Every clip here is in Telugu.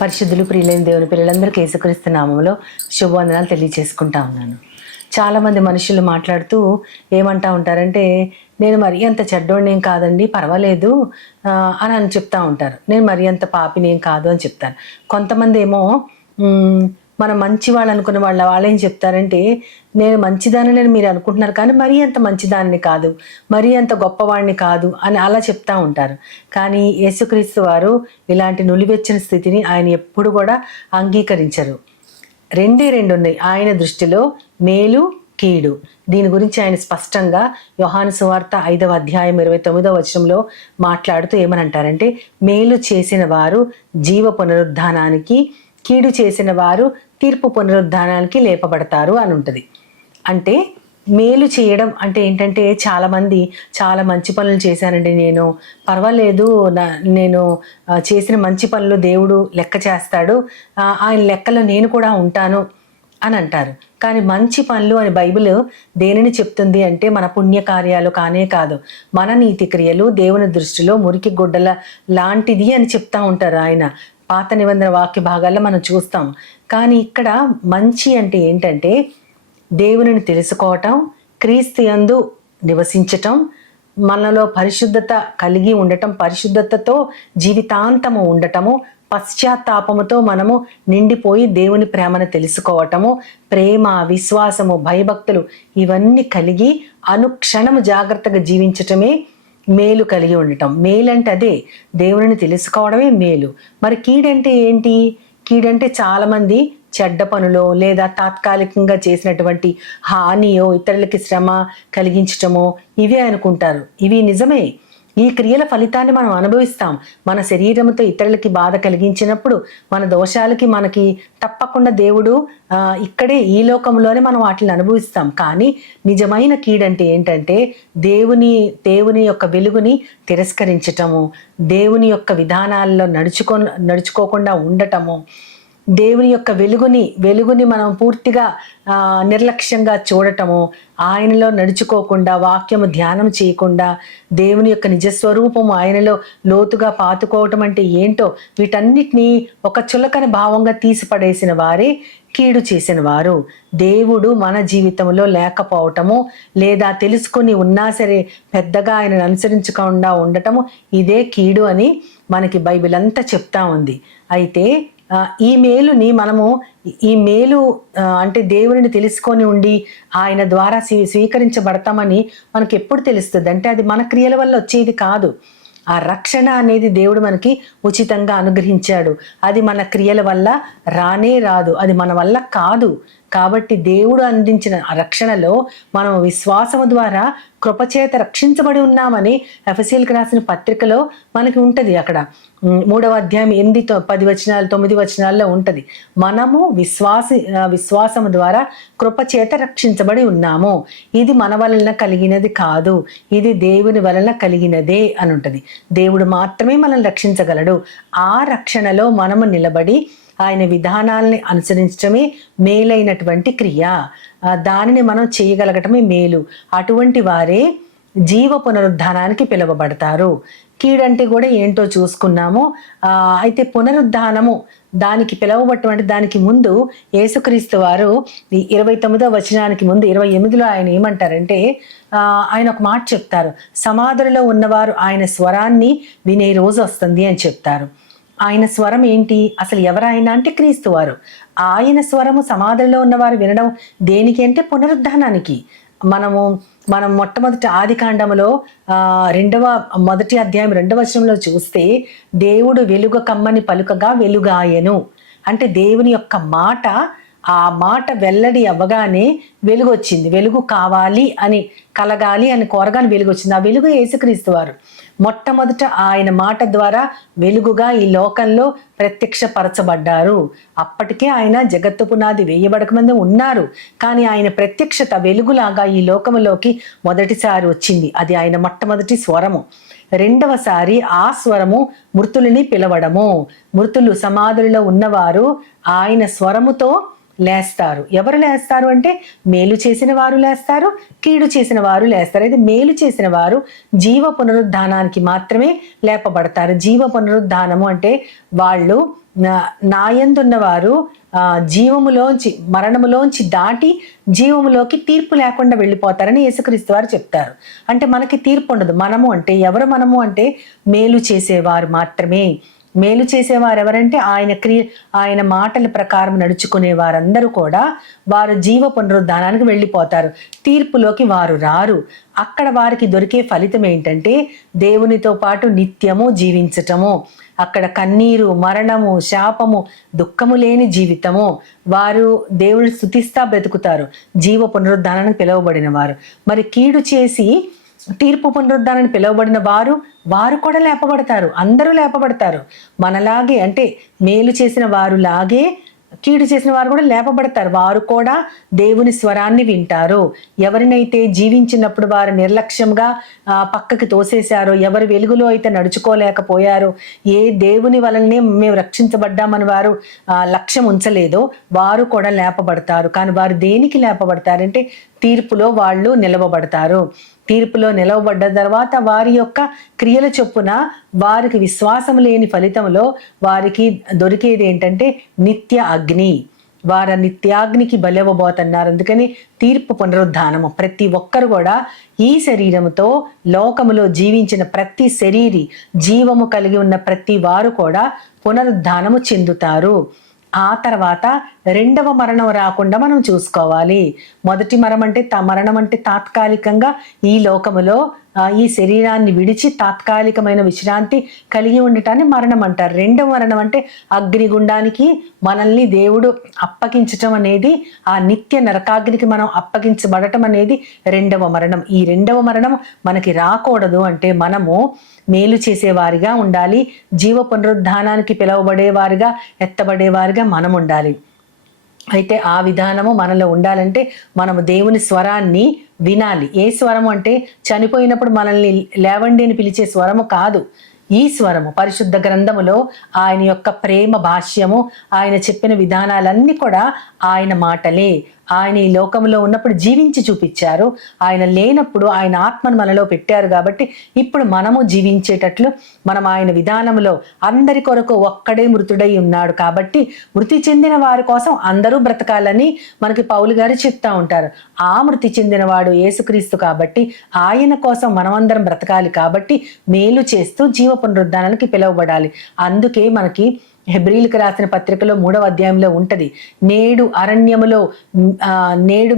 పరిశుద్ధులు ప్రియులైన దేవుని పిల్లలందరికీ యేసుక్రీస్తు నామములో శుభవందనాలు తెలియజేసుకుంటా ఉన్నాను. చాలామంది మనుషులు మాట్లాడుతూ ఏమంటా ఉంటారంటే, నేను మరీ అంత చెడ్డోడినేం కాదండి, పర్వాలేదు అని చెప్తా ఉంటారు. నేను మరీ అంత పాపినేం కాదు అని చెప్తాను. కొంతమంది ఏమో మనం మంచి వాళ్ళు అనుకున్న వాళ్ళు ఏం చెప్తారంటే, నేను మంచిదానిని మీరు అనుకుంటున్నారు కానీ మరీ అంత మంచిదాన్ని కాదు, మరీ అంత గొప్పవాడిని కాదు అని అలా చెప్తా ఉంటారు. కానీ యేసుక్రీస్తు వారు ఇలాంటి నులివెచ్చిన స్థితిని ఆయన ఎప్పుడు కూడా అంగీకరించరు. రెండు ఉన్నాయి ఆయన దృష్టిలో, మేలు కీడు. దీని గురించి ఆయన స్పష్టంగా యోహాను సువార్త 5వ అధ్యాయం 29వ వచనంలో మాట్లాడుతూ ఏమనంటారంటే, మేలు చేసిన వారు జీవ పునరుద్ధానానికి, కీడు చేసిన వారు తీర్పు పునరుద్ధానానికి లేపబడతారు అని ఉంటుంది. అంటే మేలు చేయడం అంటే ఏంటంటే, చాలామంది చాలా మంచి పనులు చేశానండి, నేను పర్వాలేదు, నేను చేసిన మంచి పనులు దేవుడు లెక్క చేస్తాడు, ఆయన లెక్కలో నేను కూడా ఉంటాను అని అంటారు. కానీ మంచి పనులు అని బైబిల్ దేనిని చెప్తుంది అంటే, మన పుణ్యకార్యాలు కానే కాదు, మన నీతి క్రియలు దేవుని దృష్టిలో మురికి గుడ్డల లాంటిది అని చెప్తా ఉంటారు ఆయన. పాత నిబంధన వాక్య భాగాల్లో మనం చూస్తాం. కానీ ఇక్కడ మంచి అంటే ఏంటంటే, దేవునిని తెలుసుకోవటం, క్రీస్తు యందు నివసించటం, మనలో పరిశుద్ధత కలిగి ఉండటం, పరిశుద్ధతతో జీవితాంతము ఉండటము, పశ్చాత్తాపముతో మనము నిండిపోయి దేవుని ప్రేమను తెలుసుకోవటము, ప్రేమ, విశ్వాసము, భయభక్తులు ఇవన్నీ కలిగి అనుక్షణము జాగ్రత్తగా జీవించటమే మేలు కలిగి ఉండటం. మేలు అంటే అదే, దేవుని తెలుసుకోవడమే మేలు. మరి కీడంటే ఏంటి? కీడంటే చాలామంది చెడ్డ పనులో లేదా తాత్కాలికంగా చేసినటువంటి హానియో, ఇతరులకి శ్రమ కలిగించటమో ఇవే అనుకుంటారు. ఇవి నిజమే. ఈ క్రియల ఫలితాన్ని మనం అనుభవిస్తాం. మన శరీరంతో ఇతరులకి బాధ కలిగించినప్పుడు, మన దోషాలకి మనకి తప్పకుండా దేవుడు ఇక్కడే ఈ లోకంలోనే మనం వాటిని అనుభవిస్తాం. కానీ నిజమైన కీడంటే ఏంటంటే, దేవుని యొక్క వెలుగుని తిరస్కరించటము, దేవుని యొక్క విధానాల్లో నడుచుకోకుండా ఉండటము, దేవుని యొక్క వెలుగుని మనం పూర్తిగా నిర్లక్ష్యంగా చూడటము, ఆయనలో నడుచుకోకుండా, వాక్యము ధ్యానం చేయకుండా, దేవుని యొక్క నిజస్వరూపము ఆయనలో లోతుగా పాతుకోవటం అంటే ఏంటో వీటన్నిటినీ ఒక చులకన భావంగా తీసిపడేసిన వారే కీడు చేసిన వారు. దేవుడు మన జీవితంలో లేకపోవటము, లేదా తెలుసుకొని ఉన్నా సరే పెద్దగా ఆయనను అనుసరించకుండా ఉండటము, ఇదే కీడు అని మనకి బైబిల్ అంతా చెప్తా ఉంది. అయితే ఈ మేలుని మనము, ఈ మేలు అంటే దేవుడిని తెలుసుకొని ఉండి ఆయన ద్వారా స్వీకరించబడతామని మనకి ఎప్పుడు తెలుస్తుంది అంటే, అది మన క్రియల వల్ల వచ్చేది కాదు. ఆ రక్షణ అనేది దేవుడు మనకి ఉచితంగా అనుగ్రహించాడు. అది మన క్రియల వల్ల రానే రాదు, అది మన వల్ల కాదు. కాబట్టి దేవుడు అందించిన రక్షణలో మనం విశ్వాసము ద్వారా కృపచేత రక్షించబడి ఉన్నామని ఎఫెసీయులకు రాసిన పత్రికలో మనకి ఉంటుంది. అక్కడ 3వ అధ్యాయం 8-10 వచనాలు 9 వచనాల్లో ఉంటుంది. మనము విశ్వాసము ద్వారా కృపచేత రక్షించబడి ఉన్నాము. ఇది మన వలన కలిగినది కాదు, ఇది దేవుని వలన కలిగినదే అని ఉంటుంది. దేవుడు మాత్రమే మనల్ని రక్షించగలడు. ఆ రక్షణలో మనము నిలబడి ఆయన విధానాలని అనుసరించడమే మేలైనటువంటి క్రియ. దానిని మనం చేయగలగటమే మేలు. అటువంటి వారే జీవ పునరుద్ధానానికి పిలువబడతారు. కీడంటే కూడా ఏంటో చూసుకున్నాము. అయితే పునరుద్ధానము దానికి పిలువబట్టమంటే, దానికి ముందు యేసుక్రీస్తు వారు 29వ వచనానికి ముందు 28లో ఆయన ఏమంటారంటే, ఆయన ఒక మాట చెప్తారు, సమాధులలో ఉన్నవారు ఆయన స్వరాన్ని వినే రోజు వస్తుంది అని చెప్తారు. ఆయన స్వరం ఏంటి? అసలు ఎవరాయన అంటే క్రీస్తు వారు. ఆయన స్వరము సమాధుల్లో ఉన్నవారు వినడం దేనికి అంటే పునరుద్ధానానికి. మనం మొట్టమొదటి ఆదికాండములో 1వ అధ్యాయం 2వ వచనంలో చూస్తే, దేవుడు వెలుగు కమ్మని పలుకగా వెలుగాయెను అంటే దేవుని యొక్క మాట, ఆ మాట వెల్లడి అవ్వగానే వెలుగు వచ్చింది. వెలుగు కావాలి అని, కలగాలి అని కోరగానే వెలుగు వచ్చింది. ఆ వెలుగు యేసుక్రీస్తు వారు. మొట్టమొదట ఆయన మాట ద్వారా వెలుగుగా ఈ లోకంలో ప్రత్యక్షపరచబడ్డారు. అప్పటికే ఆయన జగత్తు పునాది వేయబడక ముందే ఉన్నారు. కానీ ఆయన ప్రత్యక్షత వెలుగులాగా ఈ లోకములోకి మొదటిసారి వచ్చింది. అది ఆయన మొట్టమొదటి స్వరము. రెండవసారి ఆ స్వరము మృతులని పిలవడము. మృతులు సమాధులలో ఉన్నవారు ఆయన స్వరముతో లేస్తారు. ఎవరు లేస్తారు అంటే, మేలు చేసిన వారు లేస్తారు, కీడు చేసిన వారు లేస్తారు. అయితే మేలు చేసిన వారు జీవ పునరుద్ధానానికి మాత్రమే లేపబడతారు. జీవ పునరుద్ధానము అంటే వాళ్ళు నాయందున్నవారు జీవములోంచి మరణములోంచి దాటి జీవములోకి తీర్పు లేకుండా వెళ్ళిపోతారని యేసుక్రీస్తు వారు చెప్తారు. అంటే మనకి తీర్పు ఉండదు. మనము అంటే ఎవరు? మనము అంటే మేలు చేసేవారు మాత్రమే. మేలు చేసేవారు ఎవరంటే ఆయన మాటల ప్రకారం నడుచుకునే వారందరూ కూడా వారు జీవ పునరుద్ధానానికి వెళ్ళిపోతారు. తీర్పులోకి వారు రారు. అక్కడ వారికి దొరికే ఫలితం ఏంటంటే దేవునితో పాటు నిత్యము జీవించటము. అక్కడ కన్నీరు, మరణము, శాపము, దుఃఖము లేని జీవితము. వారు దేవుని స్తుతిస్తా బ్రతుకుతారు, జీవ పునరుద్ధానానికి పిలువబడిన వారు. మరి కీడు చేసి తీర్పు పునరుద్ధానాన్ని పిలువబడిన వారు కూడా లేపబడతారు. అందరూ లేపబడతారు. మనలాగే అంటే మేలు చేసిన వారు లాగే కీడు చేసిన వారు కూడా లేపబడతారు. వారు కూడా దేవుని స్వరాన్ని వింటారు. ఎవరినైతే జీవించినప్పుడు వారు నిర్లక్ష్యంగా పక్కకి తోసేశారో, ఎవరి వెలుగులో అయితే నడుచుకోలేకపోయారో, ఏ దేవుని వలనే మేము రక్షించబడ్డామని వారు లక్ష్యం ఉంచలేదో వారు కూడా లేపబడతారు. కానీ వారు దేనికి లేపబడతారంటే తీర్పులో వాళ్ళు నిలవబడతారు. తీర్పులో నిలవబడ్డ తర్వాత వారి యొక్క క్రియల చొప్పున వారికి విశ్వాసం లేని ఫలితంలో వారికి దొరికేది ఏంటంటే నిత్య అగ్ని. వారు నిత్యాగ్నికి బలవ్వబోతున్నారు. అందుకని తీర్పు పునరుద్ధానము. ప్రతి ఒక్కరు కూడా ఈ శరీరముతో లోకములో జీవించిన ప్రతి శరీరి, జీవము కలిగి ఉన్న ప్రతి వారు కూడా పునరుద్ధానము చెందుతారు. ఆ తర్వాత రెండవ మరణం రాకుండా మనం చూసుకోవాలి. మొదటి మరణం అంటే తాత్కాలికంగా ఈ లోకములో ఈ శరీరాన్ని విడిచి తాత్కాలికమైన విశ్రాంతి కలిగి ఉండటాన్ని మరణం అంటారు. రెండవ మరణం అంటే అగ్నిగుండానికి మనల్ని దేవుడు అప్పగించటం అనేది, ఆ నిత్య నరకాగ్నికి మనం అప్పగించబడటం అనేది రెండవ మరణం. ఈ రెండవ మరణం మనకి రాకూడదు అంటే మనము మేలు చేసేవారిగా ఉండాలి. జీవ పునరుద్ధానానికి పిలువబడేవారిగా, ఎత్తబడేవారిగా మనం ఉండాలి. అయితే ఆ విధానము మనలో ఉండాలంటే మనము దేవుని స్వరాన్ని వినాలి. ఏ స్వరము అంటే చనిపోయినప్పుడు మనల్ని లేవండి అని పిలిచే స్వరము కాదు. ఈ స్వరము పరిశుద్ధ గ్రంథములో ఆయన యొక్క ప్రేమ భాష్యము, ఆయన చెప్పిన విధానాలన్నీ కూడా ఆయన మాటలే. ఆయన ఈ లోకంలో ఉన్నప్పుడు జీవించి చూపించారు. ఆయన లేనప్పుడు ఆయన ఆత్మను మనలో పెట్టారు. కాబట్టి ఇప్పుడు మనము జీవించేటట్లు మనం ఆయన విధానంలో అందరి కొరకు ఒక్కడే మృతుడై ఉన్నాడు. కాబట్టి మృతి చెందిన వారి కోసం అందరూ బ్రతకాలని మనకి పౌలు గారు చెప్తా ఉంటారు. ఆ మృతి చెందిన వాడు యేసుక్రీస్తు కాబట్టి ఆయన కోసం మనమందరం బ్రతకాలి. కాబట్టి మేలు చేస్తూ జీవ పునరుద్ధానానికి పిలువబడాలి. అందుకే మనకి హెబ్రీలకు రాసిన పత్రికలో 3వ అధ్యాయంలో ఉంటది, నేడు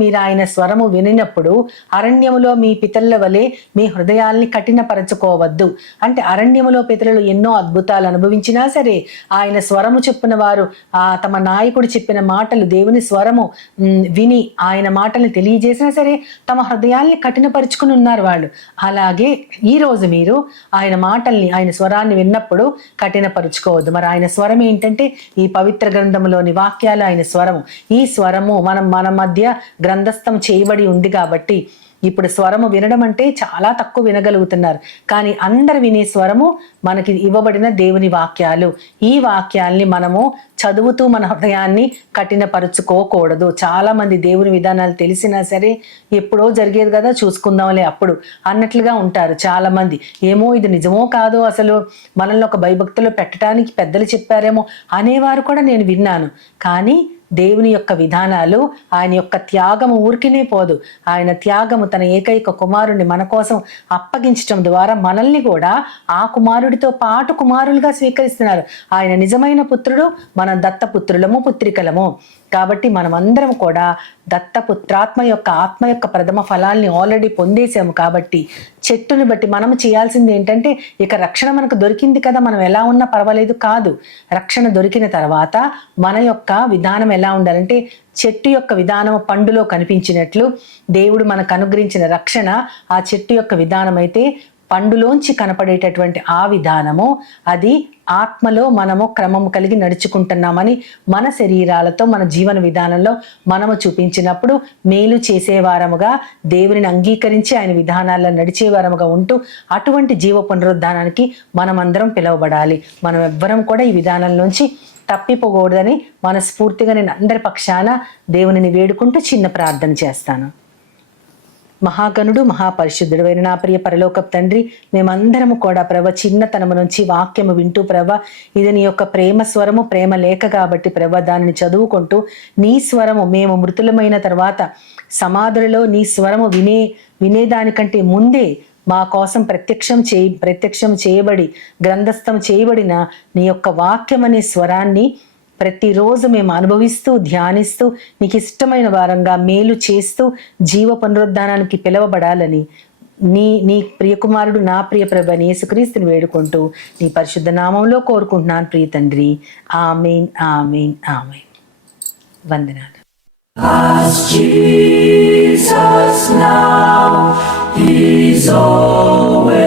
మీరు ఆయన స్వరము వినినప్పుడు అరణ్యములో మీ పితరుల వలె మీ హృదయాల్ని కఠినపరచుకోవద్దు. అంటే అరణ్యములో పితరులు ఎన్నో అద్భుతాలు అనుభవించినా సరే, ఆయన స్వరము చెప్పిన వారు తమ నాయకుడు చెప్పిన మాటలు, దేవుని స్వరము విని ఆయన మాటల్ని తెలియజేసినా సరే తమ హృదయాల్ని కఠినపరుచుకుని ఉన్నారు వాళ్ళు. అలాగే ఈ రోజు మీరు ఆయన మాటల్ని, ఆయన స్వరాన్ని విన్నప్పుడు కఠినపరుచుకోవద్దు. మరి ఆయన స్వరం ఏంటంటే ఈ పవిత్ర గ్రంథంలోని వాక్యాలు ఆయన స్వరము. ఈ స్వరము మన మధ్య గ్రంథస్థం చేయబడి ఉంది కాబట్టి ఇప్పుడు స్వరము వినడం అంటే చాలా తక్కువ వినగలుగుతున్నారు. కానీ అందరు వినే స్వరము మనకి ఇవ్వబడిన దేవుని వాక్యాలు. ఈ వాక్యాల్ని మనము చదువుతూ మన హృదయాన్ని కఠినపరుచుకోకూడదు. చాలా మంది దేవుని విధానాలు తెలిసినా సరే ఎప్పుడో జరిగేది కదా చూసుకుందాంలే అప్పుడు అన్నట్లుగా ఉంటారు చాలా మంది. ఏమో ఇది నిజమో కాదో, అసలు మనల్ని ఒక భయభక్తులు పెట్టడానికి పెద్దలు చెప్పారేమో అనేవారు కూడా నేను విన్నాను. కానీ దేవుని యొక్క విధానాలు, ఆయన యొక్క త్యాగము ఊరికినే పోదు. ఆయన త్యాగము తన ఏకైక కుమారుణ్ణి మన కోసం అప్పగించడం ద్వారా మనల్ని కూడా ఆ కుమారుడితో పాటు కుమారులుగా స్వీకరిస్తున్నారు. ఆయన నిజమైన పుత్రుడు, మన దత్తపుత్రులము, పుత్రికలము. కాబట్టి మనమందరం కూడా దత్తపుత్రాత్మ యొక్క ఆత్మ యొక్క ప్రథమ ఫలాల్ని ఆల్రెడీ పొందేసాము. కాబట్టి చెట్టుని బట్టి మనం చేయాల్సింది ఏంటంటే, ఇక రక్షణ మనకు దొరికింది కదా, మనం ఎలా ఉన్నా పర్వాలేదు కాదు. రక్షణ దొరికిన తర్వాత మన యొక్క విధానం ఎలా ఉండాలంటే, చెట్టు యొక్క విధానం పండులో కనిపించినట్లు దేవుడు మనకు అనుగ్రహించిన రక్షణ ఆ చెట్టు యొక్క విధానం అయితే పండులోంచి కనపడేటటువంటి ఆ విధానము, అది ఆత్మలో మనము క్రమము కలిగి నడుచుకుంటున్నామని మన శరీరాలతో మన జీవన విధానంలో మనము చూపించినప్పుడు మేలు చేసేవారముగా, దేవుని అంగీకరించి ఆయన విధానాల్లో నడిచేవారముగా ఉంటూ అటువంటి జీవ పునరుద్ధానానికి మనమందరం పిలువబడాలి. మనం ఎవ్వరం కూడా ఈ విధానంలోంచి తప్పిపోకూడదని మనస్ఫూర్తిగా నేను అందరి పక్షాన దేవునిని వేడుకుంటూ చిన్న ప్రార్థన చేస్తాను. మహాగణుడు మహాపరిశుద్ధుడు అయిన నా ప్రియ పరలోకపు తండ్రి, మేమందరము కూడా ప్రభ చిన్నతనము నుంచి వాక్యము వింటూ ప్రభ ఇది నీ యొక్క ప్రేమ స్వరము, ప్రేమ లేఖ కాబట్టి ప్రభ దానిని చదువుకుంటూ నీ స్వరము మేము మృతులమైన తర్వాత సమాధులలో నీ స్వరము వినేదానికంటే ముందే మా కోసం ప్రత్యక్షం చేయబడి గ్రంథస్థం చేయబడిన నీ యొక్క వాక్యం అనే స్వరాన్ని ప్రతిరోజు మేము అనుభవిస్తూ ధ్యానిస్తూ నీకు ఇష్టమైన వారంగా మేలు చేస్తూ జీవ పునరుద్ధానానికి పిలవబడాలని నీ ప్రియకుమారుడు నా ప్రియ ప్రభు యేసుక్రీస్తుని వేడుకుంటూ నీ పరిశుద్ధ నామంలో కోరుకుంటున్నాను ప్రియ తండ్రి. ఆమేన్, ఆమేన్, ఆమేన్. వందనాలు. As Jesus now is always